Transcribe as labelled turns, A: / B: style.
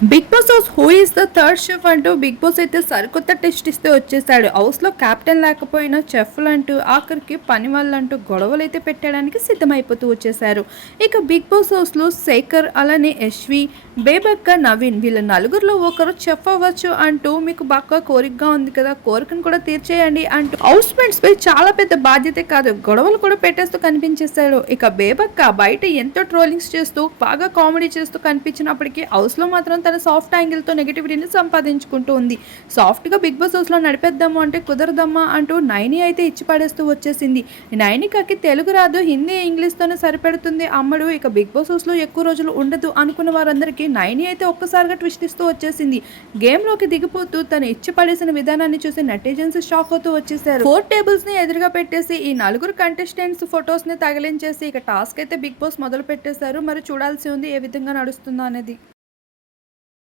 A: Big boss house who is the third chef అంటూ big boss అయితే సరికొత్త test ఇస్తే వచ్చేసాడు. హౌస్లో క్యాప్టెన్ లేకపోయినా చెఫ్లు అంటూ ఆఖరికి పని వాళ్ళంటూ గొడవలు అయితే పెట్టడానికి సిద్ధమైపోతూ వచ్చేసారు. ఇక బిగ్ బాస్ హౌస్లో శేఖర్ అలానే యశ్వి బేబక్క నవీన్ వీళ్ళ నలుగురిలో ఒకరు చెఫ్ అవ్వచ్చు అంటూ మీకు బాగా కోరికగా ఉంది కదా కోరికను కూడా తీర్చేయండి అంటూ హౌస్ మేట్స్ పై చాలా పెద్ద బాధ్యత కాదు గొడవలు కూడా పెట్టేస్తూ కనిపించేశాడు. ఇక బేబక్క బయట ఎంతో ట్రోలింగ్స్ చేస్తూ బాగా కామెడీ చేస్తూ కనిపించినప్పటికీ హౌస్లో మాత్రం తన సాఫ్ట్ యాంగిల్తో నెగిటివిటీని సంపాదించుకుంటూ ఉంది. సాఫ్ట్గా బిగ్ బాస్ హౌస్లో నడిపేద్దాము అంటే కుదరదమ్మా అంటూ నైని అయితే ఇచ్చి పడేస్తూ వచ్చేసింది. నైనికకి తెలుగు రాదు హిందీ ఇంగ్లీష్ తోనే సరిపెడుతుంది అమ్మడు. ఇక బిగ్ బాస్ హౌస్లో ఎక్కువ రోజులు ఉండదు అనుకున్న వారందరికీ నైని అయితే ఒక్కసారిగా ట్విస్ట్ ఇస్తూ వచ్చేసింది. గేమ్లోకి దిగిపోతూ తను ఇచ్చి పడేసిన విధానాన్ని చూసి నెటిజన్స్ షాక్ అవుతూ వచ్చేసారు ఫోర్ టేబుల్స్ని ఎదురుగా పెట్టేసి ఈ నలుగురు కంటెస్టెంట్స్ ఫొటోస్ని తగిలించేసి ఇక టాస్క్ అయితే బిగ్ బాస్ మొదలు పెట్టేశారు మరి చూడాల్సి ఉంది ఏ విధంగా నడుస్తుందో అనేది.